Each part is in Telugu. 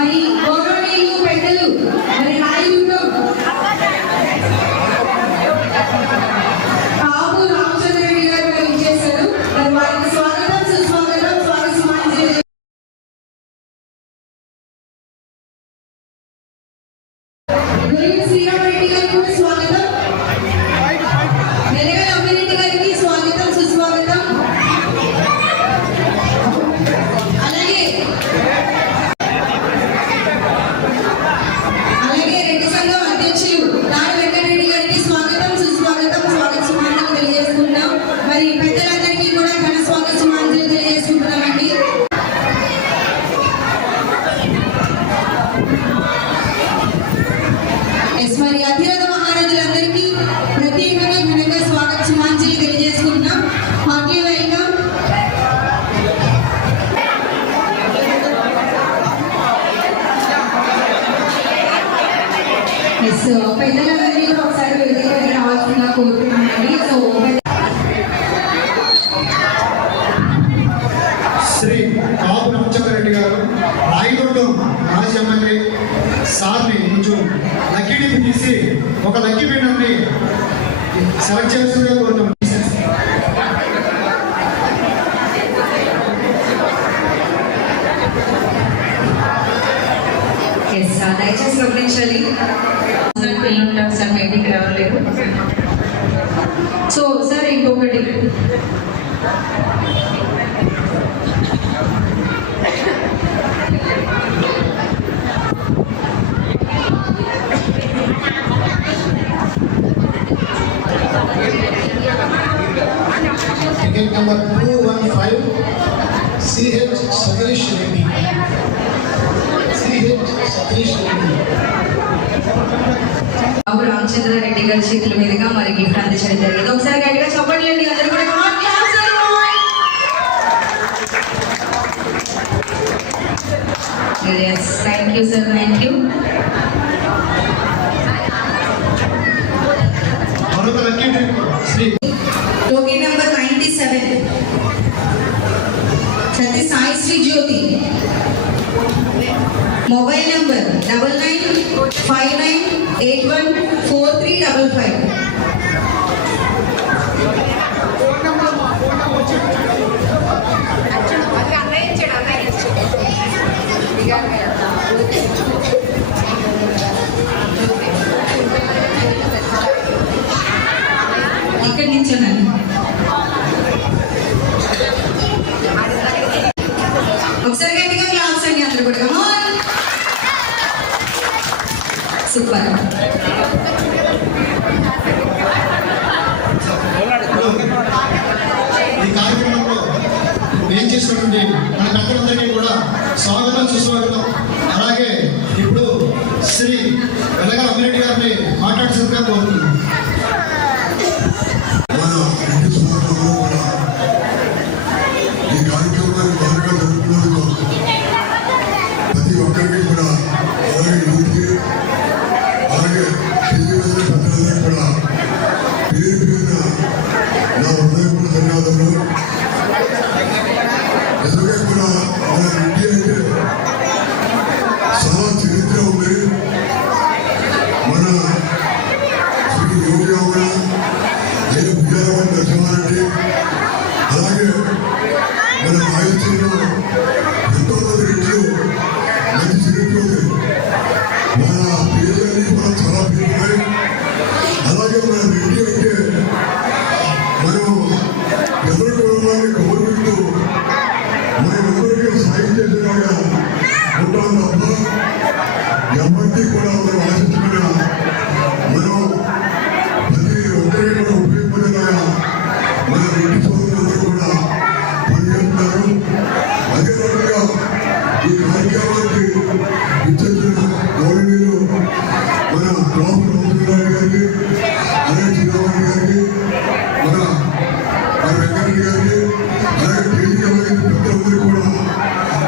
మరి గౌరవనీయులు పెద్దలు మరి నాయకులు కాపు రామచంద్ర రెడ్డి గారు కూడా ఇచ్చేశారు. మరి వారికి స్వాగతం సుస్వాగతం స్వాగత సుమాంజలి. శ్రీరామ్ రెడ్డి గారికి కూడా స్వాగతం. నెలగల అమ్మిరెడ్డి గారికి స్వాగతం సుస్వాగతం. అలాగే రెడ్డి సంఘం అధ్యక్షులు నాడు వెంకటరెడ్డి గారికి స్వాగతం సుస్వాగతం స్వాగత సుమాంజలి తెలియజేసుకుంటాం. మరి పెద్దలందరికీ కూడా ఘన స్వాగత సుమాంజలి తెలియజేసుకుంటున్నామండి. మరి అతిరథ మహారాజులందరికీ ప్రత్యేకంగా ఘనంగా స్వాగత సుమాంజలి తెలియజేసుకుంటున్నాం. Hartley welcome. పెద్దలందరినీ కూడా ఒకసారి వేదికగా రావాల్సిందిగా కోరుతున్నామండి. శ్రీ కాపు రామచంద్ర రెడ్డి గారు రాయదుర్గం మాజీ ఎమ్మెల్యే సార్ని కొంచెం లక్కీని తీసి ఒక లక్కీ విన్నర్ని సెలెక్ట్ చేస్తుందిగా కోరుతున్నాం. దయచేసి గమనించాలి. పిల్లలు ఉంటారు సార్, బయటికి రావలేదు. సో సార్ ఇంకొకటి ticket number 215 CH Satish Reddy. బాబు రామచంద్ర రెడ్డి గారి చేతుల మీదుగా మరి గిఫ్ట్ అందించడం జరిగింది. ఒకసారి గట్టిగా చెప్పండి అందరూ కూడా. Thank you sir, thank you. Token number 97 Sati Sai Sri Jyothi. Mobile number 9959814355. ఇక్కడి నుంచి ఒకసారి గట్టిగా క్లాప్స్ అండి అందరూ కూడా. సూపర్. ఈ కార్యక్రమంలో ఏం చేసినటువంటి మన పెద్దలందరికీ కూడా స్వాగతం సుస్వాగతం. అలాగే ఇప్పుడు శ్రీ వెలగల అమ్మిరెడ్డి గారిని మాట్లాడుతుందిగా కోరుతున్నాం. ఈ కార్యక్రమాన్ని బాగా జరుపుకున్నందుకు ప్రతి ఒక్కరికి కూడా అలాగే యూత్కి అలాగే పెద్దలందరికీ కూడా పేరు పేరున నా హృదయపూర్వక ధన్యవాదాలు. నిజంగా కూడా మన ఇండియా అంటే చాలా చరిత్ర ఉంది. మన శ్రీ యోగి నేను విజయవాడ నరసింహారెడ్డి అలాగే మన రాయలసీమలో ఎంతో మంది రెడ్లు మంచి చరిత్ర ఉంది. మన పేర్లన్నీ కూడా చాలా పేరున్నాయి. అలాగే మన రెడ్డి అంటే మనం ఎవరి కుటుంబాన్ని గౌరవిస్తూ మనం ఎవరికి సాయం చేసేలాగా ఉంటాం తప్ప ఎవరికి కూడా మనం ఆశించకుండా మనం ప్రతి ఒక్కరికి కూడా ఉపయోగపడేలాగా మన రెడ్డి సోదరులందరూ కూడా పనిచేస్తున్నారు. అదేవిధంగా ఈ కార్యక్రమానికి ఇచ్చేసిన గౌరవనీయులు మన కాపు రామచంద్రరావు గారికి అలాగే శ్రీరామరెడ్డి గారికి మన వెంకటరెడ్డి గారికి అలాగే కేజీ పెద్దలందరికీ కూడా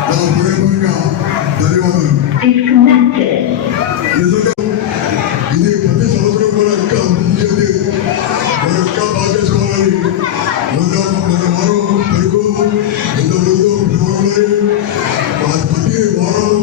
నా హృదయపూర్వక ధన్యవాదాలు. ఇది ప్రతి సంవత్సరం కూడా ఇంకా అభివృద్ధి చెంది మన ఇంకా బాగా చేసుకోవాలని మన వారం వరకు ఇంతకుముందు ప్రతి వారం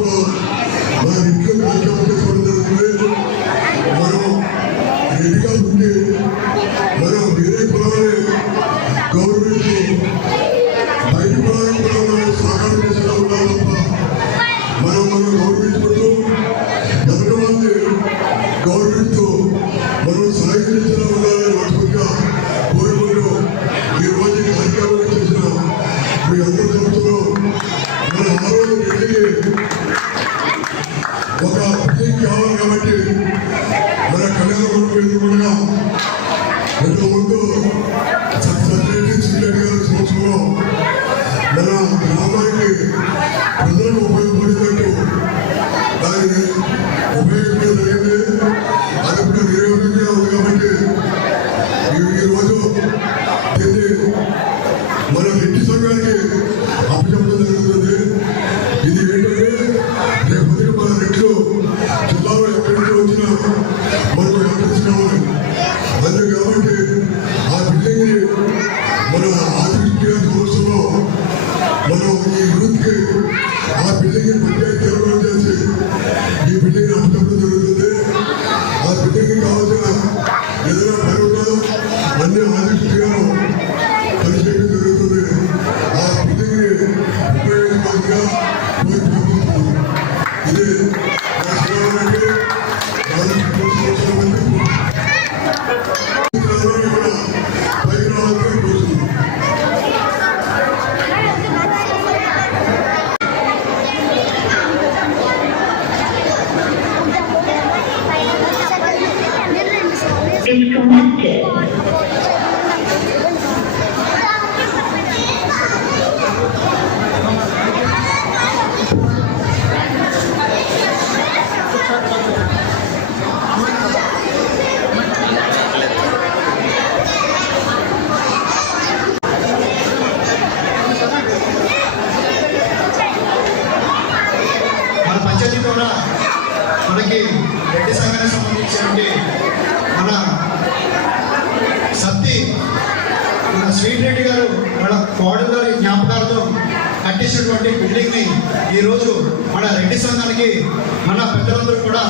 ఒక బిల్డింగ్ కావాలి కాబట్టి మన కళ్యాణపురం ఎదురుకుండా ఇంతకుముందు సత్యరెడ్డి సింగరెడ్డి గారి సంవత్సరంలో మన గ్రామానికి ప్రజలకు ఉపయోగపడేటట్టు దాన్ని ఉపయోగించడం జరిగింది. అది కూడా నిరోధంగా ఉంది కాబట్టి ఈరోజు దీన్ని మన రెడ్డి సంఘానికి అప్పచెప్పడం జరుగుతుంది. ఇది ఏంటంటే రేపు మన రెడ్లు జిల్లాలో ఎక్కడి నుంచి వచ్చినా మనకు అడ్రస్ కావాలి. అది కాబట్టి ఆ బిల్డింగ్ని మన ఆదిత్య సంవత్సరంలో మనం ఈ యూత్కి ఆ బిల్డింగ్ పంచాయతీ తీర్మానం చేసి ఈ బిల్డింగ్ అప్పచెప్పడం జరుగుతుంది. ఆ బిల్డింగ్ కావాల్సిన ఏదైనా పని ఉన్నా అన్ని ఆదిత్యాలు పనిచేయడం జరుగుతుంది. ఆ బిల్డింగ్ని ఉపయోగించుకోవాల్సిగా కోరుకుంటున్నాను. ఇది నా శ్రీరామానికి కూడా పైకి రావాలని కోరుతున్నాను. Disconnected. మన పంచాయతీ ద్వారా మనకి రెడ్డి సంఘానికి సంబంధించినటువంటి మన సత్తి మన శ్రీట్ రెడ్డి గారు మన కోడలు గారి జ్ఞాపకాలతో కట్టించినటువంటి బిల్డింగ్ని ఈరోజు మన రెడ్డి సంఘానికి మన పెద్దలందరూ కూడా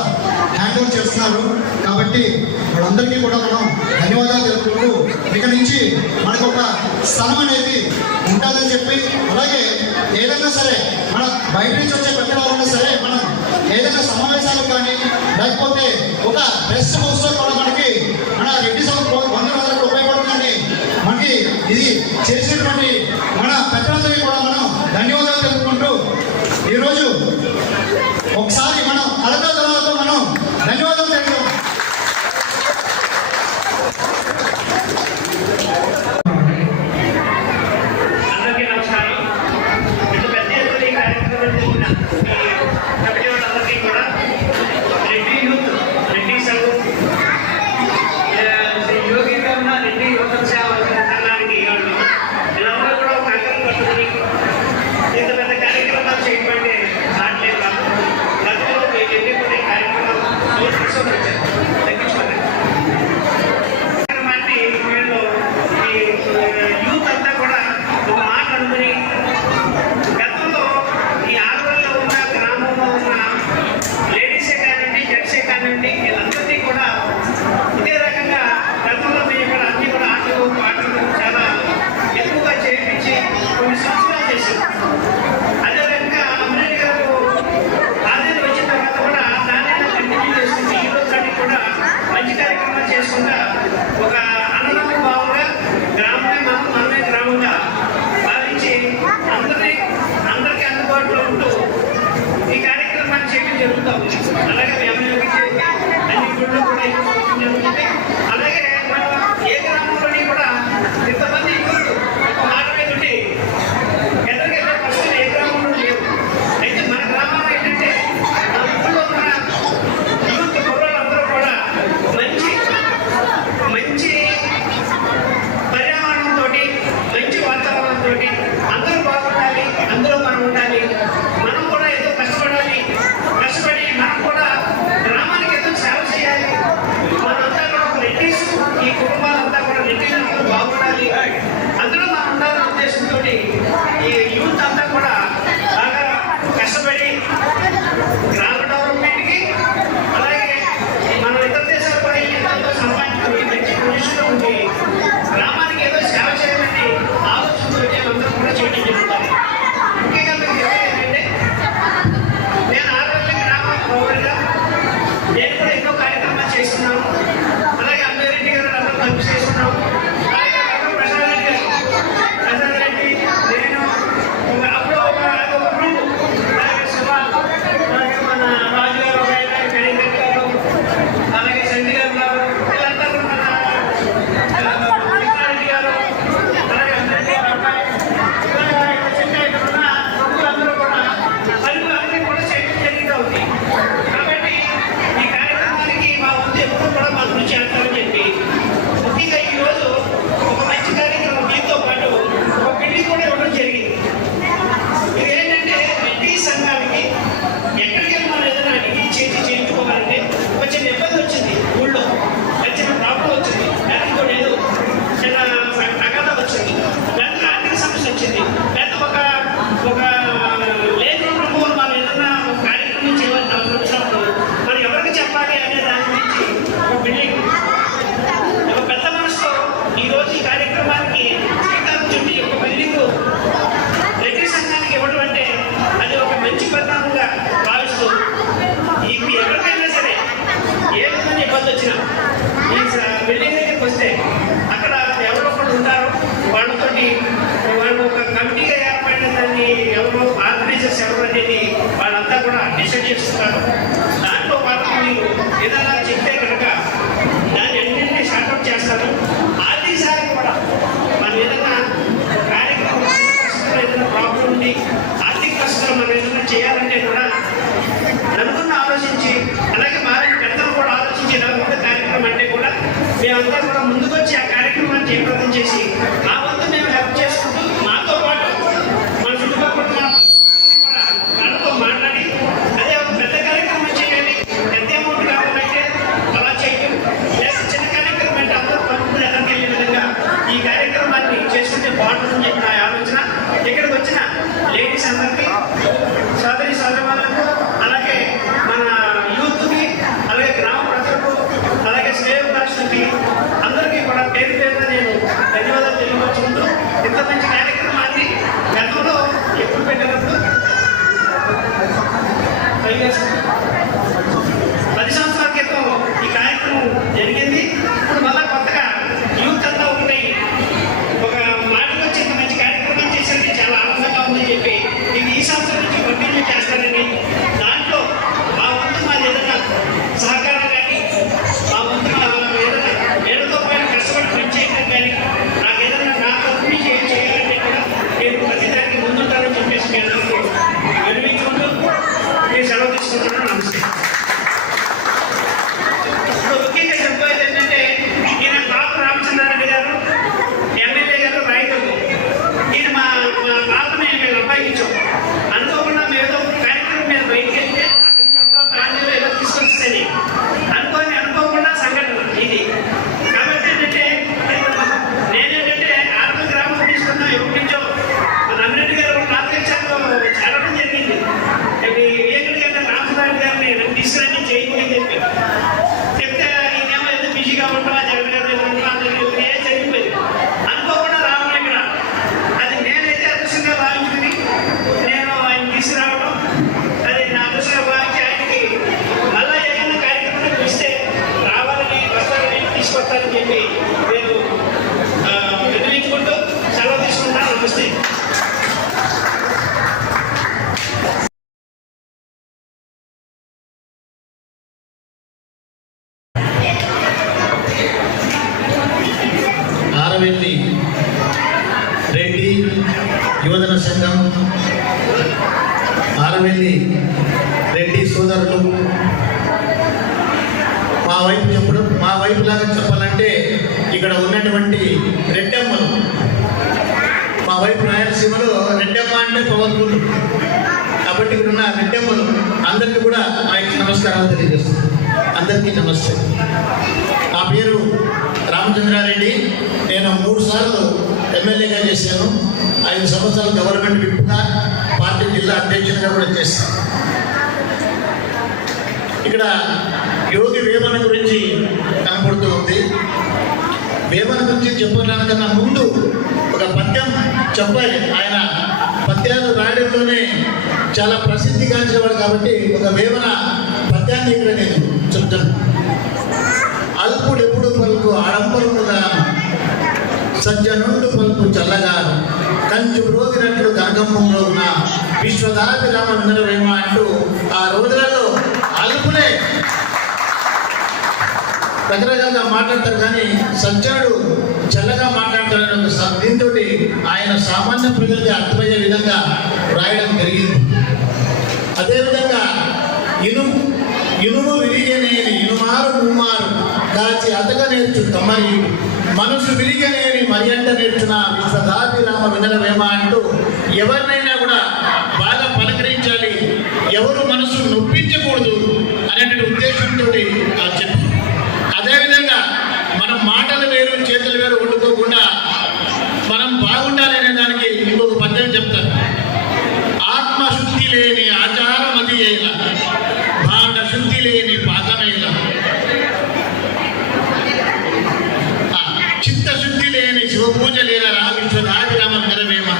హ్యాండ్ ఓవర్ చేస్తున్నారు. కాబట్టి వాళ్ళందరికీ కూడా మనం ధన్యవాదాలు తెలుపుకుంటూ ఇక నుంచి మనకు ఒక స్థలం అనేది ఉంటుందని చెప్పి, అలాగే ఏదైనా సరే మన బయట నుంచి వచ్చే పెద్ద వాళ్ళైనా సరే మనం ఏదైనా సమావేశాలు కానీ లేకపోతే ఒక రెస్ట్ హౌస్లో కూడా మనకి మన రెడ్డి సంఘం 100 రోజులకు ఉపయోగపడుతుందని మనకి ఇది చేసినటువంటి మన పెద్దలందరికీ కూడా మనం ధన్యవాదాలు తెలుపుకుంటూ ఈరోజు ఒకసారి మనం అలకాలతో మనం ధన్యవాదాలు తెలుపుతాం. అందరికీ నమస్కారం. ఇంత పెద్ద ఎత్తున ఈ కార్యక్రమం చేసిన కమిటీ వాళ్ళందరికీ కూడా రెడ్డి యూత్, రెడ్డి సంఘం, యోగి కన్నా రెడ్డి యువత సేవ సంఘానికి వాళ్ళు వీళ్ళందరూ కూడా ఒక కంకణం కట్టుకుని ఇంత పెద్ద కార్యక్రమాలు చేయకపోతే దాంట్లో కాదు. గతంలో మీకు ఎన్ని కొన్ని కార్యక్రమాలు తీసుకొని వచ్చారు తగ్గించుకోండి. కార్యక్రమాన్ని వీళ్ళు ఈ యూత్ అంతా కూడా ఒక మాట అనుకుని గతంలో ఈ ఆంధ్రలో ఉన్న గ్రామంలో ఉన్న లేడీసే కానివ్వండి, జెంట్సే కానివ్వండి, వీళ్ళందరినీ కూడా ఇదే రకంగా గతంలో మేము ఇక్కడ అన్ని కూడా ఆటలు పాటలు చాలా ఎక్కువగా చేయించి కొన్ని సంవత్సరాలు చేశారు. అదే రకంగా అమ్మాయి గారు ఆదాయం వచ్చిన తర్వాత కూడా దాన్ని కంటిన్యూ చేస్తుంది. ఈ రోజు నాటికి కూడా మంచి కార్యక్రమాలు చేసుకుంటా ఒక అన్నదమ్ముల భావంగా గ్రామమే మనమే గ్రామంగా భావించి అందరికీ అందుబాటులో ఉంటూ ఈ కార్యక్రమాన్ని చేయడం జరుగుతూ ఉంది. అలాగే ఎమ్మెల్యేకి అన్ని గుళ్ళు కూడా ఇక్కడ జరుగుతుంది. అలాగే మనం ఏ గ్రామంలోని కూడా ఇంతమంది యూత్ ఒక మాట మీద ఉండి ఎక్కడికైతే ఫస్ట్ ఏ గ్రామంలో లేవు. అయితే మన గ్రామంలో ఏంటంటే మన ఊళ్ళో ఉన్న యూత్ కుర్రాళ్ళందరూ కూడా మంచి పర్యావరణంతో, మంచి వాతావరణంతో అందరూ బాగుండాలి, అందులో మనం ఉండాలి, మనం కూడా ఏదో కష్టపడాలి, కష్టపడి మనం కూడా డిసైడ్ చేస్తున్నారు. దాంట్లో పాటు మీరు ఏదైనా చెప్తే కనుక దాన్ని అన్నింటినీ షార్ట్అవుట్ చేస్తారు. ఆర్థికసారి కూడా మనం ఏదైనా కార్యక్రమం ఏదైనా ప్రాబ్లం ఉండి ఆర్థిక పరిస్థితులు మనం ఏదైనా చేయాలంటే కూడా నలుగురిని ఆలోచించి, అలాగే మారిన పెద్దలు కూడా ఆలోచించి నలుగురి కార్యక్రమం అంటే కూడా మేమంతా కూడా ముందుకు వచ్చి ఆ కార్యక్రమాన్ని చేపట్టం చేసి మా వంతు మేము హెల్ప్ చేసుకుంటూ మాతో పాటు మన చుట్టుపక్కల కూడా వాళ్ళతో మాట్లాడి అదే ఒక పెద్ద కార్యక్రమం చేయాలి, పెద్ద అమౌంట్ కావాలంటే అలా చేయడం, లేదా చిన్న కార్యక్రమం అంటే అందరూ పంపులు ఎదరికి వెళ్ళే విధంగా ఈ కార్యక్రమాన్ని చేసుకుంటే బాగుంటుందని చెప్పి నా ఆలోచన. ఇక్కడికి వచ్చిన లేడీస్ అందరికీ, సోదరి సోదరులకు, అలాగే మన యూత్కి, అలాగే గ్రామ ప్రజలకు, అలాగే స్నేహ రాష్ట్రానికి అందరికీ కూడా పేరు పేరున నేను ధన్యవాదాలు తెలియవచ్చుకుంటూ ఇంత మంచి కార్యక్రమాన్ని గతంలో ఎప్పుడు పెట్టినప్పుడు 10 సంవత్సరాల క్రితం ఈ కార్యక్రమం జరిగింది. ఇప్పుడు మళ్ళా కొత్తగా యూత్ అంతా ఒకటై ఒక మాటకు వచ్చి ఇంత మంచి కార్యక్రమం చేసేది చాలా ఆనందంగా ఉందని చెప్పి ఇది ఈ సంవత్సరం నుంచి కంటిన్యూ చేస్తానని, దాంట్లో మా వంతు మాది ఏదైనా సహకారం కానీ, మా వంతు ఏదైనా ఏడుతో పైన కష్టపడి పనిచేయడం కానీ, నాకు ఏదైనా నా తరఫు నుంచి ఏం చేయాలంటే కూడా నేను ప్రతిదానికి ముందుంటానని చెప్పేసి మీ అందరికీ వినిపించుకుంటూ నేను సెలవు తీసుకుంటున్నాను. నమస్తే. ఇప్పుడు ముఖ్యంగా చెప్పేది ఏంటంటే ఈయన కాపు రామచంద్రారెడ్డి గారు ఎమ్మెల్యే గారు రైతులు, ఈయన మా బాబుని మేము అబ్బాయికిచ్చాం. అనుకోకుండా మేము ఏదో ఒక కార్యక్రమం మీద బయటికి వెళ్తే అక్కడికి చెప్తా ప్రాంతంలో ఏదో తీసుకొస్తుంది అనుకోకుండా సంఘటన ఇది. కాబట్టి ఏంటంటే నేనేంటంటే ఆర్మీ గ్రామం తీసుకున్నా ఎప్పటి నుంచో మన అమ్మిరెడ్డి గారు నాలుగైదు చేరడం జరిగింది. వివేకుడి గారు రామచంద్రారెడ్డి గారిని నన్ను తీసుకురండి చేయకూడదని చెప్పి చెప్తే ఈయనేమో ఏదో బిజీగా ఉంటావా, జగన్ గారు జరిగిపోయింది. అనుకోకుండా రావడం ఇక్కడ అది నేనైతే అదృష్టంగా భావించుకుని నేను ఆయన తీసుకురావడం, అది నా అదృష్టంగా భావించి ఆయనకి మళ్ళా ఏదైనా కార్యక్రమం చూస్తే రావాలని వస్తారని తీసుకొస్తారని చెప్పి నేను నిర్ణయించుకుంటూ సెలవు తీసుకుంటాను. నమస్తే. ఆరవెల్లి రెడ్డి యువజన సంఘం, ఆరవెల్లి రెడ్డి సోదరులు, మా వైపు లాగా చెప్పాలంటే ఇక్కడ ఉన్నటువంటి రెడ్డమ్మలు, మా వైపు రాయలసీమలో రెడ్డమ్మ అంటే పవర్ఫుల్ కాబట్టి ఇక్కడ ఉన్న రెడ్డమ్మలు అందరికీ కూడా మా యొక్క నమస్కారాలు తెలియజేస్తున్నాను. అందరికీ నమస్తే. నా పేరు రామచంద్రారెడ్డి. నేను 3 సార్లు ఎమ్మెల్యేగా చేశాను. 5 సంవత్సరాలు గవర్నమెంట్ విప్గా, పార్టీ జిల్లా అధ్యక్షునిగా కూడా చేశాను. ఇక్కడ యోగి వేమన గురించి కనపడుతూ ఉంది. వేమన గురించి చెప్పడానికన్నా ముందు ఒక పద్యం చెప్పాలి. ఆయన పద్యాలు రాయడంలోనే చాలా ప్రసిద్ధిగాంచినవాడు కాబట్టి ఒక వేమన పద్యాన్ని ఇక్కడ నేను చెప్తాను. అల్పుడెప్పుడు పలుకు ఆడంబరముగా, సజ్జనుండు పలుకు చల్లగా, కంచు రోగినట్లు కనకంబంలో ఉన్న విశ్వదాభిరామ వినరవేమ అంటూ ఆ రోజులలో అల్పులే రకరకాలుగా మాట్లాడతారు, కానీ సజ్జనుడు చల్లగా మాట్లాడతాడని ఒక దీంతో ఆయన సామాన్య ప్రజలకి అర్థమయ్యే విధంగా రాయడం జరిగింది. అదేవిధంగా ఇనుము విరిగనేని ఇనుమారు మూమారు కాచి అతక నేర్చు కమ్మరీయుడు, మనసు విరిగనేని మర్యంట నేర్చున విశ్వదాభిరామ వినరవేమ అంటూ ఎవరినైనా కూడా బాగా పలకరించాలి, ఎవరు మనసు నొప్పించకూడదు అనేటువంటి ఉద్దేశంతో చెప్పారు. అదేవిధంగా మనం మాటలు వేరు చేతులు వేరు వండుకోకుండా మనం బాగుండాలి అనే దానికి ఇంకొక పద్యం చెప్తారు. ఆత్మశుద్ధి లేని ఆచారం అది ఏలా, భాండ శుద్ధి లేని పాకమేల, చిత్తశుద్ధి లేని శివపూజ లేదరా విశ్వదాభిరామ వినరవేమ.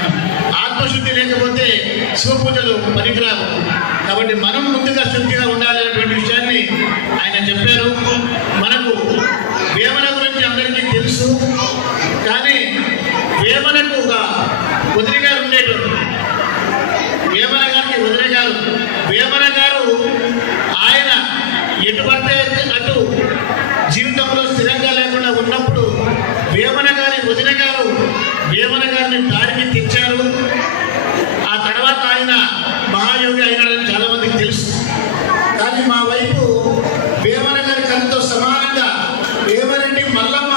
ఆత్మశుద్ధి లేకపోతే శివపూజలు పనికిరావు. కాబట్టి మనం ముందుగా శుద్ధిగా ఉండాలనేటువంటి విషయాన్ని ఆయన చెప్పారు. మనకు వేమన గురించి అందరికీ తెలుసు, కానీ వేమనకు ఒక కుదిరిగా ఉండేటువంటి వేమన గారికి వదిన గారు వేమన గారు ఆయన ఎటు పడితే అటు జీవితంలో స్థిరంగా లేకుండా ఉన్నప్పుడు వేమన గారి వదిన గారు వేమన గారిని దారికి తెచ్చారు. ఆ తర్వాత ఆయన మహాయోగి అయినాడని చాలా మందికి తెలుసు. కానీ మా వైపు వేమన గారి కథతో సమానంగా వేమరెడ్డి మల్లమ్మ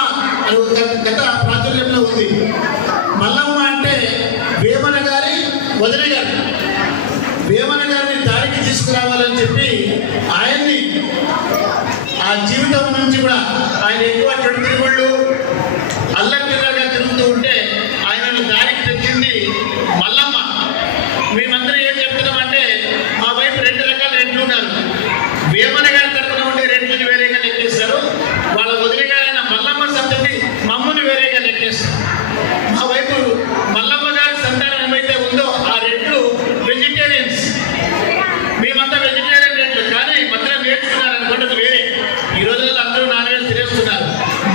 అని ఒక కథ ప్రాచుర్యంలో ఉంది. మల్లమ్మ అంటే వేమన గారి వదిన గారు. వేమన గారిని దారికి తీసుకురావాలని చెప్పి ఆయన్ని ఆ జీవితం నుంచి కూడా ఆయన ఎక్కువ చెడు తిరుగుళ్ళు అల్లపిల్లగా తిరుగుతూ ఉంటే ఆయనను దారికి తెచ్చింది మల్లమ్మ. మేమందరం ఏం చెప్తున్నామంటే మా వైపు 2 రకాల రెడ్లు ఉన్నారు. వేమన గారి తరఫున ఉండే రెడ్లను వేరేగా లెక్కేస్తారు, వాళ్ళ వదిన గారైన మల్లమ్మ సంతతి మమ్మల్ని వేరేగా లెక్కేస్తారు. మా వైపు మల్లమ్మ గారి సంతానం ఏమైతే ఉందో ఆ రెడ్లు వెజిటేరియన్స్. మేమంతా వెజిటేరియన్ రెడ్లు, కానీ మధ్యలో నేర్చుకున్నారు అనుకుంటుంది వేరే. ఈ రోజుల్లో అందరూ నాన్ వెజ్ తినేస్తున్నారు.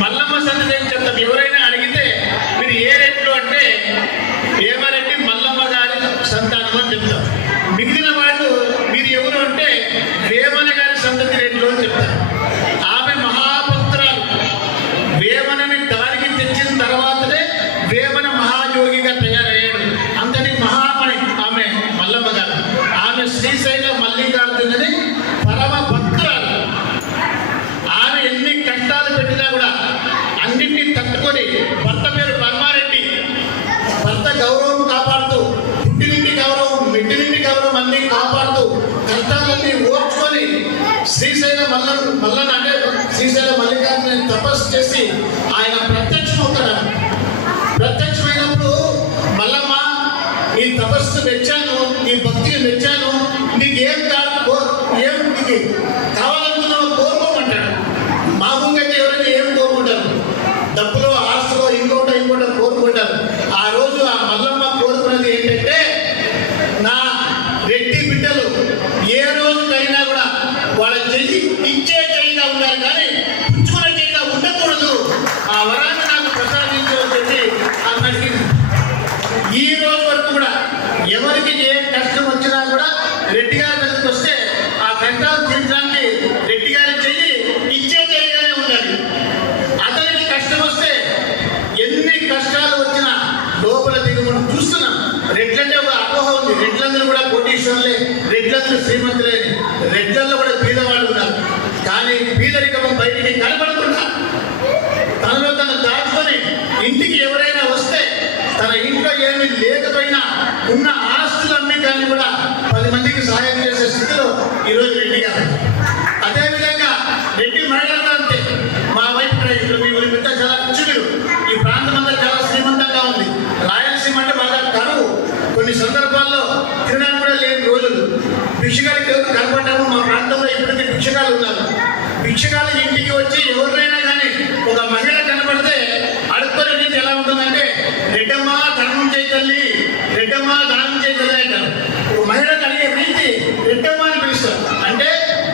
మల్లమ్మ సంతతి ఏం చెప్తాం, ఎవరైనా అడిగితే మీరు ఏ రెడ్లు అంటే వేమరెడ్డి మల్లమ్మ గారి సంతానం అని చెప్తాం. మిగిలిన వాళ్ళు మీరు ఎవరు అంటే వేమన గారి సంతతి రెడ్లు అని చెప్తారు. ఆమె మహాభక్తురాలు. వేమనని దారికి తెచ్చిన తర్వాతనే వేమన మహాయోగిగా తయారయ్యాడు. అంతటి మహామణి ఆమె మల్లమ్మ గారు. ఆమె శ్రీశైల మల్లికార్జునుని పరమ భక్తురాలు. ఆమె ఎన్ని కష్టాలు పెట్టినా కూడా అన్నింటినీ తట్టుకొని భర్త పేరు పరమారెడ్డి, భర్త గౌరవం కాపాడుతూ పుట్టినింటి గౌరవం మెట్టినింటి గౌరవం అన్ని కాపాడుతూ కష్టాలన్నీ ఓర్చుకొని శ్రీశైల మల్లన్న అంటే శ్రీశైల మల్లికార్జున తపస్సు చేసి ఆయన ప్రత్యక్షమవుతాడు. ప్రత్యక్షమైనప్పుడు మల్లమ్మ నీ తపస్సు మెచ్చాను, నీ భక్తిని మెచ్చాను, నీకేం ఏం నీకు కావాలనుకున్నావు కోరుకోమంటాడు. మామూలుగా అయితే ఎవరైనా ఏం కోరుకుంటారు, డబ్బులో ఆస్తులో ఇంకోటో కోరుకుంటారు. ఆ రోజు ఆ మల్లమ్మ కోరుకున్నది ఏంటంటే నా రెడ్డి బిడ్డలు ఏ రోజుకైనా కూడా వాళ్ళ చెయ్యి ఇచ్చే చెయ్యిగా ఉండాలి, కానీ పుచ్చుకునే చెయ్యిగా ఉండకూడదు. ఆ వరాన్ని నాకు ప్రసాదించని చెప్పి అన్నది. ఈ రోజు వరకు కూడా ఎవరికి ఏ కష్టం వచ్చినా కూడా రెడ్డి గారి దగ్గరికి వస్తే ఆ కష్టాలు తీర్చడానికి రెడ్డి గారి చెయ్యి ఇచ్చే చెయ్యిగానే ఉండాలి. అతనికి కష్టం వస్తే ఎన్ని కష్టాలు వచ్చినా లోపల దిగుమని చూస్తున్నాం. రెడ్లంటే ఒక అపోహ ఉంది, రెడ్లందరూ కూడా కోటీశ్వరులే, రెడ్లందరూ శ్రీమంతులే, రెడ్లలో కూడా పేదవాళ్ళు ఉన్నారు. కానీ పేదరికం బయటికి కనబడకుండా తనలో తను దాచుకొని ఇంటికి ఎవరైనా వస్తే తన ఇంట్లో ఏమీ లేకపోయినా ఉన్న ఆస్తులన్నీ కానీ కూడా 10 మందికి సహాయం చేసే స్థితిలో ఈరోజు రెడ్డి గారు. అదేవిధంగా రెడ్డి మహిళలు అంతే. మా వైపు ఇప్పుడు మీ ఊరి పెద్ద చాలా పిచ్చులు. ఈ ప్రాంతం అంతా చాలా శ్రీమంతంగా ఉంది. రాయలసీమ అంటే బాగా కరువు. కొన్ని సందర్భాల్లో తినడానికి కూడా లేని రోజులు. భిక్షగాలికి కనపడ్డాము. మా ప్రాంతంలో ఇప్పటికీ భిక్షగాలు ఉన్నారు. భిక్షగాలు ఇంటికి వచ్చి ఎవరినైనా కానీ ఒక మహిళ కనపడితే అడుగుతున్న రీతి ఎలా ఉంటుందంటే రెడ్డమ్మ ధర్మం చేయతల్లి, రెడ్డమ్మ దానం చేయతల్లి అంటారు. ఒక మహిళకు అడిగే రీతి రెడ్డమ్మ అని పిలుస్తారు. అంటే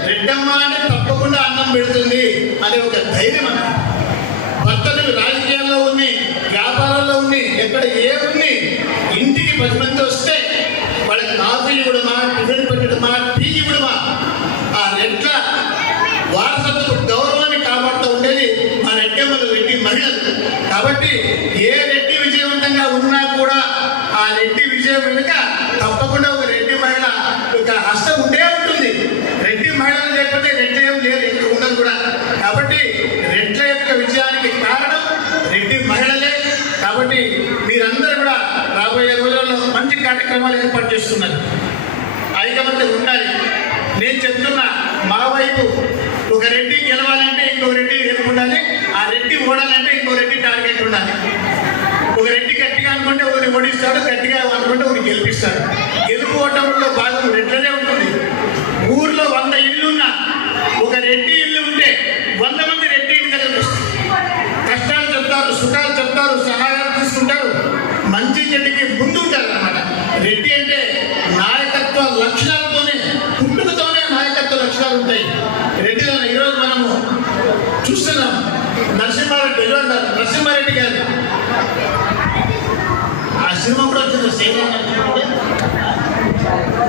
రెడ్డమ్మ అంటే తప్పకుండా అన్నం పెడుతుంది అనే ఒక ధైర్యం అన్నమాట. భర్తలు రాజకీయాల్లో ఉన్ని, వ్యాపారాల్లో ఉన్ని, ఎక్కడ ఏమున్ని ఇంటికి 10 మంది వస్తే వాళ్ళకి కాఫీ ఇవ్వడమా, టిఫిన్ పెట్టడమా, టీ ఇవ్వడమా, ఆ రెడ్ల వారసత్వ గౌరవాన్ని కాపాడుతూ ఉండేది మా రెడ్డమ్మలు, రెడ్డి మహిళలు. కాబట్టి ఏ రెడ్డి విజయవంతంగా ఉన్నా కూడా ఆ రెడ్డి విజయం వెనుక తప్పకుండా ఒక రెడ్డి మహిళ ఒక హస్తం ఉండే ఉంటుంది. రెడ్డి మహిళలు లేకపోతే రెడ్డి ఏం లేదు, ఎక్కడ ఉండదు కూడా. కాబట్టి రెడ్ల యొక్క విజయానికి కారణం రెడ్డి మహిళలే. కాబట్టి మీరందరూ కూడా రాబోయే రోజుల్లో మంచి కార్యక్రమాలు ఏర్పాటు చేస్తున్నారు. ఐకమత్యం ఉండాలి. నేను చెప్తున్నా, మా వైపు ఒక రెడ్డి గెలవాలంటే ఇంకొక రెడ్డి ఉండాలి, ఆ రెడ్డి ఓడాలంటే ఇంకో రెడ్డి టార్గెట్ ఉండాలి. ఒక రెడ్డి గట్టిగా అనుకుంటే ఒకరిని ఓడిస్తాడు, గట్టిగా అనుకుంటే ఒకరిని గెలిపిస్తాడు. గెలుపు ఓటంలో భాగం రెడ్లనే ఉంటుంది. ఊర్లో 100 ఇళ్ళున్నా ఒక రెడ్డి ఇల్లు ఉంటే 100 మంది రెడ్డి ఇంటి దగ్గరకు వస్తారు. కష్టాలు చెప్తారు, సుఖాలు చెప్తారు, సహాయాలు తీసుకుంటారు, మంచి చెడ్డికి ముందు ఉంటారు అన్నమాట. రెడ్డి అంటే నాయకత్వ లక్షణాలతోనే, పుట్టుకతోనే నాయకత్వ లక్షణాలు ఉంటాయి రెడ్డిలో. ఈరోజు మనము చూస్తున్నాం, నరసింహారెడ్డి గారు ఆ సినిమా కూడా వచ్చింది.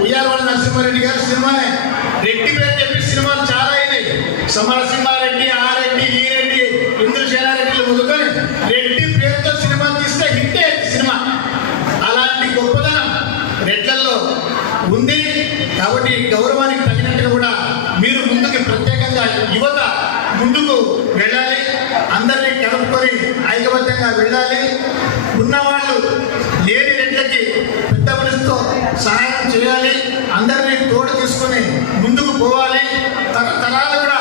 ఉయ్యాలవాడ నరసింహారెడ్డి గారు సినిమానే రెడ్డి పేరు చెప్పి సినిమాలు చాలా అయినాయి. సమరసింహారెడ్డి, ఆ రెడ్డి, ఈ రెడ్డి, ఇంద్రసేనారెడ్డిలు మొదలుకొని రెడ్డి పేరుతో సినిమా తీస్తే హిట్టే సినిమా. అలాంటి గొప్పదనం రెడ్లలో ఉంది. కాబట్టి గౌరవానికి తగినట్టుగా కూడా మీరు ముందుకు ప్రత్యేకంగా యువత ముందుకు వెళ్ళాలి. అందరినీ కలుపుకొని ఐకమత్యంగా వెళ్ళాలి. ఉన్నవాళ్ళు లేని రెడ్లకి పెద్ద మనసుతో సహాయం చేయాలి. అందరినీ తోడు తీసుకొని ముందుకు పోవాలి. తరతరాలు కూడా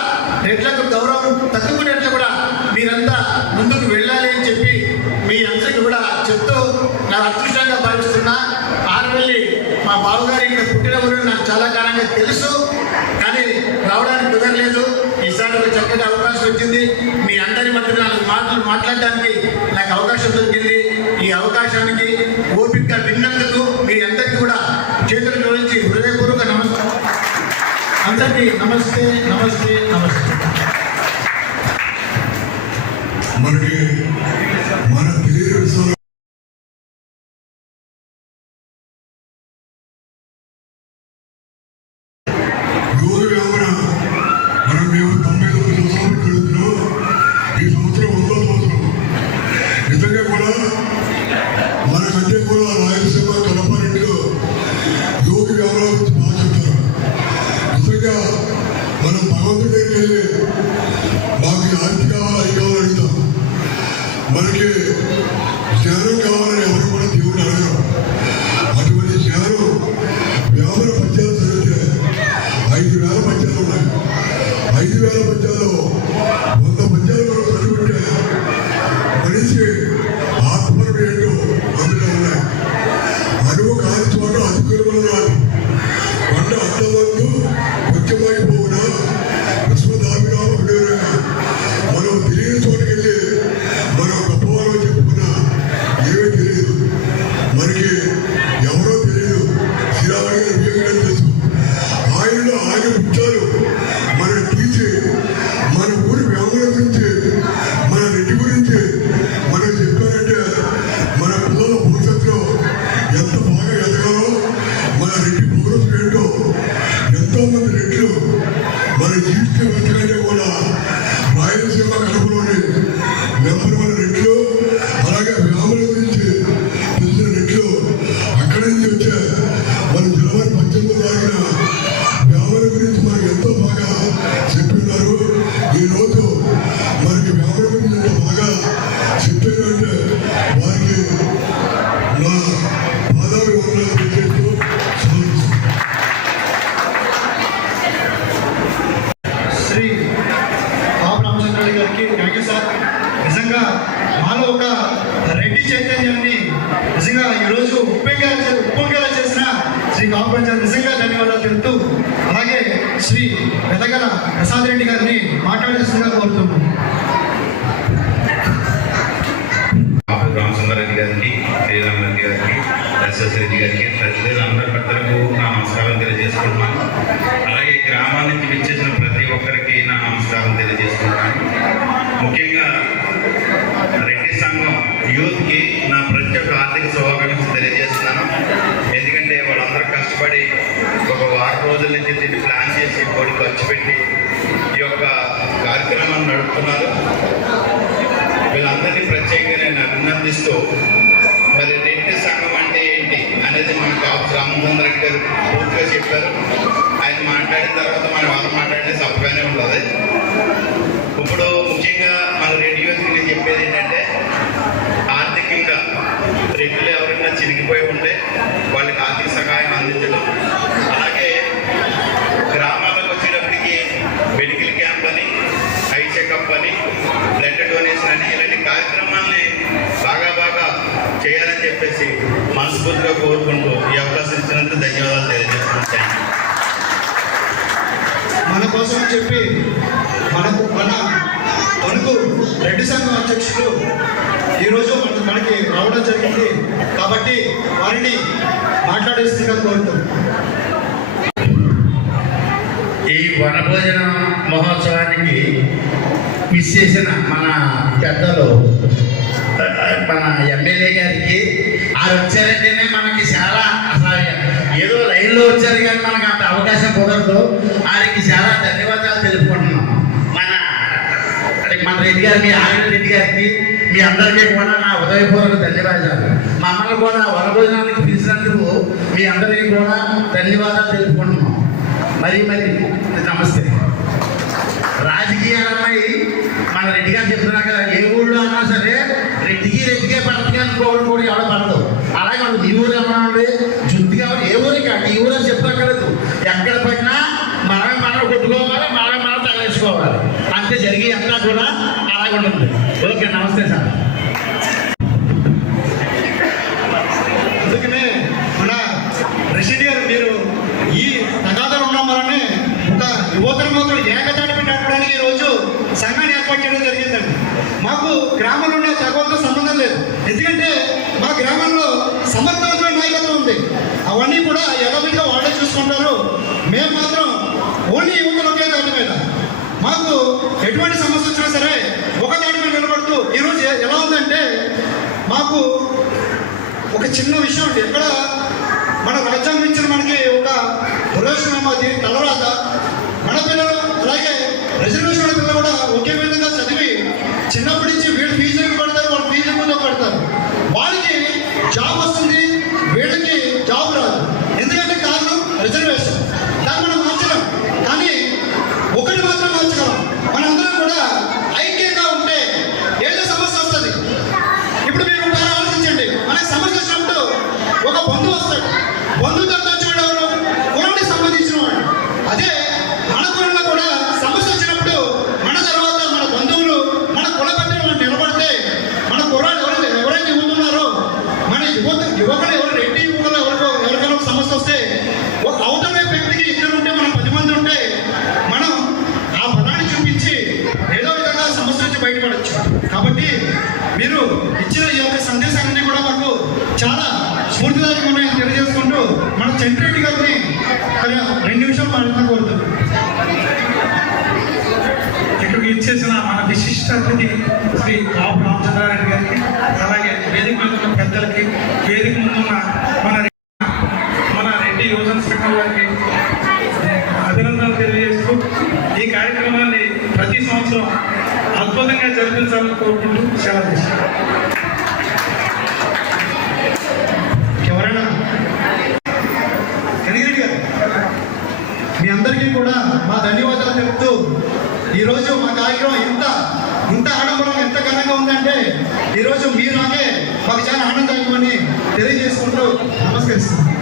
రెడ్లకు గౌరవం తగ్గుకునేట్లు కూడా మీరంతా ముందుకు వెళ్ళాలి అని చెప్పి మీ అందరికీ కూడా చెప్తూ నా అదృష్టంగా భావిస్తున్నా. ఆరువెల్లి మా బావగారి ఇక్కడ పుట్టిన ఊరు నాకు చాలా కాలంగా తెలుసు, కానీ రావడానికి కుదరలేదు. ఈసారి ఒక చక్కటి అవకాశం వచ్చింది. మీ అందరి మధ్య 4 మాటలు మాట్లాడడానికి నాకు అవకాశం దొరికింది. ఈ అవకాశానికి ఓపిక విన్నందుకు మీ అందరికీ కూడా చేతులు జోడించి హృదయపూర్వక నమస్కారం. అందరికీ నమస్తే నమస్తే నమస్తే. మనకి మన తెలియజేస్తున్న యోగి వ్యామన మనం మేము 99 సంవత్సరాలు కలుగుతున్నాం. ఈ సంవత్సరం 100వ సంవత్సరం. నిజంగా కూడా మనకంటే కూడా రాయలసీమ కడప రెండు యోగి వ్యామన గురించి బాగా చెప్తారు. నిజంగా మనం భగవంతుడి దగ్గరికి వెళ్ళి మాకు ఆస్తి కావాలి, అది కావాలి అడుగుతాం. మనకి జ్ఞానం కావాలని ఎవరు కూడా దేవుడు అడగరు. అటువంటి జ్ఞానం వ్యాపార పద్యాలు చదివితే 5,000 పద్యాలు ఉన్నాయి. 5,000 పద్యాలు 100 పద్యాలు మనం చదివితే మనిషి ఆత్మలు ఏంటో అందులో ఉన్నాయి. అడుగు కాని చోట అధికులు రాదు. కొండ అడ్డవద్దు కొంచెమైపోవునా విశ్వదాభిగా మనం తెలియని చోటుకి వెళ్ళి మనం గొప్పవాళ్ళు చెప్పుకున్నా ఏమీ తెలియదు. మనకి ఎవరో తెలియదు. శ్రీరాముడి గారు తెలుసు. ఆయనలో ఆయన ముత్యాలు మనం తీసి మన ఊరి వ్యాపారం గురించి, మన రెడ్డి గురించి మనం చెప్పారంటే మన పిల్లల భవిష్యత్తులో ఎంత బాగా ఎదగాలో, మన రెడ్డి భవిష్యత్తు ఏంటో ఎంతో మంది రెడ్లు మన జీవిత వెతకంటే కూడా రాయలసీమ కడపలోని నెంబర్ 1 రెడ్లు, అలాగే వ్యాపారం గురించి తెలిసిన రెడ్లు అక్కడి నుంచి వచ్చే మన జనవరి 18 తారీఖున వ్యాపారం గురించి మనకు ఎంతో బాగా చెప్పిన్నారు. ఈరోజు మనకి వ్యాపారం గురించి ఎంత బాగా చెప్పారంటే వారికి నా పాదాభివందనాలు తెలియజేస్తూ శ్రీ బాబు రామచంద్రరెడ్డి గారికి థ్యాంక్ యూ సార్. నిజంగా మాలో ఒక రెడ్డి చైతన్యాన్ని నిజంగా ఈరోజు ఉప్పొంగేలా చేసిన శ్రీ బాబు పంచాయత్ నిజంగా ధన్యవాదాలు తెలుపుతూ, అలాగే శ్రీ వెదగల ప్రసాద్ రెడ్డి గారిని మాట్లాడాల్సిందిగా కోరుతున్నాం. రామచంద్రారెడ్డి గారికి, శ్రీరామరెడ్డి గారికి, ఎస్ఎస్ రెడ్డి గారికి, అందరి పెద్దలకు నా నమస్కారం తెలియజేసుకుంటున్నాను. అలాగే గ్రామాల నుంచి విచ్చేసిన ప్రతి ఒక్కరికి నా నమస్కారం తెలియజేసుకుంటున్నాను. ముఖ్యంగా రెడ్డి సంఘం యూత్కి నా ప్రత్యేక ఆర్థిక శుభాకాంక్షలు తెలియజేస్తున్నాను. ఎందుకంటే వాళ్ళందరూ కష్టపడి ఒక వారం రోజుల నుంచి దీన్ని ప్లాన్ చేసి కోడి ఖర్చు పెట్టి ఈ యొక్క కార్యక్రమాన్ని నడుపుతున్నారు. వీళ్ళందరినీ ప్రత్యేకంగా నేను అభినందిస్తూ, మరి రెడ్డి సంఘం అంటే ఏంటి అనేది మనకు రామచంద్రరెడ్డి గారు పూర్తిగా చెప్పారు. ఆయన మాట్లాడిన తర్వాత మనం వాళ్ళు మాట్లాడితే తప్పగానే ఉంటుంది. ఇప్పుడు ముఖ్యంగా మన రెడ్డి యూత్కి నేను చెప్పేది ఏంటంటే, ఆర్థికంగా రెడ్డిలు ఎవరైనా చిరిగిపోయి ఉంటే వాళ్ళకి ఆర్థిక సహాయం అందించడం, అలాగే గ్రామాలకు వచ్చేటప్పటికి మెడికల్ క్యాంప్ అని, ఐ చెకప్ అని, బ్లడ్ డొనేషన్ అని, ఇలాంటి కార్యక్రమాల్ని బాగా చేయాలని చెప్పేసి మనస్ఫూర్తిగా కోరుకుంటూ ఈ అవకాశం ఇచ్చినందుకు ధన్యవాదాలు తెలియజేస్తున్నాను. మన కోసం చెప్పి మన తణుకు రెడ్డి సంఘం అధ్యక్షులు ఈరోజు మనకి రావడం జరిగింది. కాబట్టి వారిని మాట్లాడేస్తుందిగా కోరుతాం. ఈ వనభోజన మహోత్సవానికి విచ్చేసిన మన పెద్దలు, మన ఎమ్మెల్యే గారికి, ఆ వచ్చారంటేనే మనకి చాలా అసలు ఏదో లైన్ లైన్లో వచ్చారు కానీ మనకు అంత అవకాశం కుదరదు. ఆయనకి చాలా ధన్యవాదాలు తెలుపుకుంటున్నాం. మన రెడ్డి గారికి, ఆయన రెడ్డి గారికి, మీ అందరికీ కూడా నా ఉదయపూర్వక ధన్యవాదాలు. మమ్మల్ని కూడా వనభోజనానికి పిలిచినందుకు మీ అందరికీ కూడా ధన్యవాదాలు తెలుపుకుంటున్నాం. మరి నమస్తే. రాజకీయాలన్నాయి మన రెడ్డి గారు చెప్తున్నారు కదా, ఏ ఊళ్ళో అన్నా సరే రెడ్డికే పడుతుంది అనుకోవడం కూడా ఎవడ పడదు. అలాగే మనం ఈ ఊరు ఏమన్నా జుట్టు కాబట్టి ఏ ఊరికి కాదు, ఈ ఊరు అని చెప్పుకోగలదు. ఎక్కడ పడినా మనమే మనం కొట్టుకోవాలి, మనమే మనం తగలేసుకోవాలి. అంతే జరిగి అంతా కూడా అలాగే ఉంటుంది. ఓకే, నమస్తే సార్. అందుకనే మన రెడ్డి గారు మీరు ఈ తగాదాలు ఉండడం వల్లనే ఒక యువతను మాత్రం ఏకతాటిపై నడపడానికి ఈరోజు సంఘాన్ని ఏర్పాటు చేయడం జరిగిందండి. మాకు గ్రామంలో ఉన్న తగవలతో సంబంధం లేదు. ఎందుకంటే మా గ్రామంలో సమర్థవంతమైన నాయకత్వం ఉంది. అవన్నీ కూడా యథావిధిగా వాళ్ళే చూసుకుంటారు. మేము మాత్రం ఓన్లీ యువతలు ఒకే దాటి మీద మాకు ఎటువంటి సమస్య వచ్చినా సరే ఒక దాటి మీద నిలబడుతూ ఈరోజు ఎలా ఉందంటే మాకు ఒక చిన్న విషయం అండి. ఎక్కడ మన రాజ్యాంగం ఇచ్చిన మనకి ఒక పురోషనామాది తలరాత మన పిల్లలు అలాగే రిజర్వేషన్ పిల్లలు కూడా ఒకే విధంగా చదివి చిన్నప్పటి నుంచి వీళ్ళు ఫీజు ఎక్కువ పడతారు, వాళ్ళు ఫీజు ఎక్కువ పడతారు. వాళ్ళకి జాబ్ వస్తుంది, వీళ్ళకి జాబ్ రాదు. ఎందుకంటే కారణం రిజర్వేషన్. దాన్ని మనం మార్చలేం, కానీ ఒకటి మాత్రం మార్చగలం. మనందరం కూడా ఐక్యంగా ఉంటే ఏదో సమస్య వస్తుంది. ఇప్పుడు మీరు ఒకసారి ఆలోచించండి. మనకి సమస్య వచ్చినప్పుడు ఒక బంధువు వస్తాడు. బంధువుతో వచ్చిన ఎవరు? కులానికి సంబంధించిన వాడు. అదే మన కులంలో కూడా సమస్య వచ్చినప్పుడు మన తర్వాత మన బంధువులు మన కుల పెద్దలు నిలబడితే మన కులాలు ఎవరైతే యువతున్నారో మన యువకులు ఎవరు రెడ్డి యువకులు ఎవరికైనా సమస్య వస్తే ఒక అవతల వ్యక్తికి ఇద్దరు ఉంటే మనం 10 మంది ఉంటే మనం ఆ బలాన్ని చూపించి ఏదో విధంగా సమస్య నుంచి బయటపడవచ్చు. కాబట్టి మీరు ఇచ్చిన ఈ యొక్క సందేశాలన్నీ కూడా మాకు చాలా స్ఫూర్తిదాయకంగా ఉన్నాయని తెలియజేసుకుంటూ మన చంద్రెడ్డి గారిని 2 నిమిషాలు మాట్లాడుతూ కోరుతున్నాం. ఇక్కడికి ఇచ్చేసిన మన విశిష్ట అతిథి శ్రీ కాపు రామచంద్రారెడ్డి గారికి, అలాగే వేదిక మీద ఉన్న పెద్దలకి, వేదిక ముందున్న మన రెడ్డి యువజన సంఘం వారికి అభినందనలు తెలియజేస్తూ ఈ కార్యక్రమాన్ని ప్రతి సంవత్సరం అద్భుతంగా జరిపించాలని కోరుకుంటూ సెలవు తీసుకుంటాం. ఎవరైనా కనిగిరెడ్డి గారు, మీ అందరికీ కూడా మా ధన్యవాదాలు తెలుపుతూ ఈరోజు మా కార్యక్రమం ఇంత ఆడంబరం ఎంత ఘనంగా ఉందంటే ఈరోజు మీ నాకే మాకు చాలా ఆనందదాయకమని తెలియజేసుకుంటూ నమస్కరిస్తున్నాను.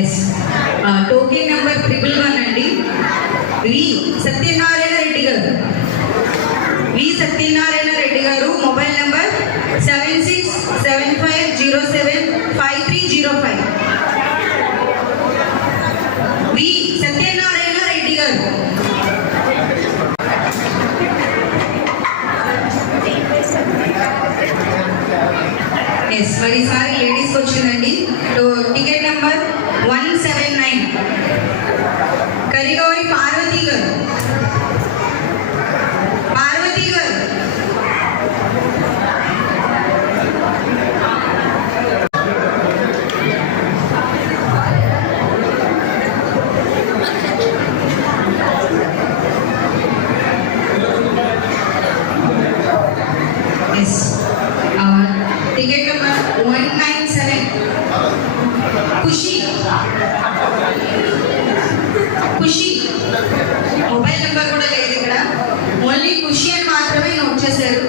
ఎస్, టోకెన్ నెంబర్ 111 అండి. వి సత్యనారాయణ రెడ్డి గారు, మొబైల్ నెంబర్ 7675075305. వి సత్యనారాయణ రెడ్డి గారు. ఎస్, మరి ఈసారి లేడీస్కి వచ్చిందండి. టికెట్ నెంబర్ 179 కరిగౌరి పార్వతి గారు. ఎస్, టికెట్ నెంబర్ 197 ఖుషి. మొబైల్ నెంబర్ కూడా లేదు ఇక్కడ, ఓన్లీ ఖుషి అని మాత్రమే నోట్ చేశారు.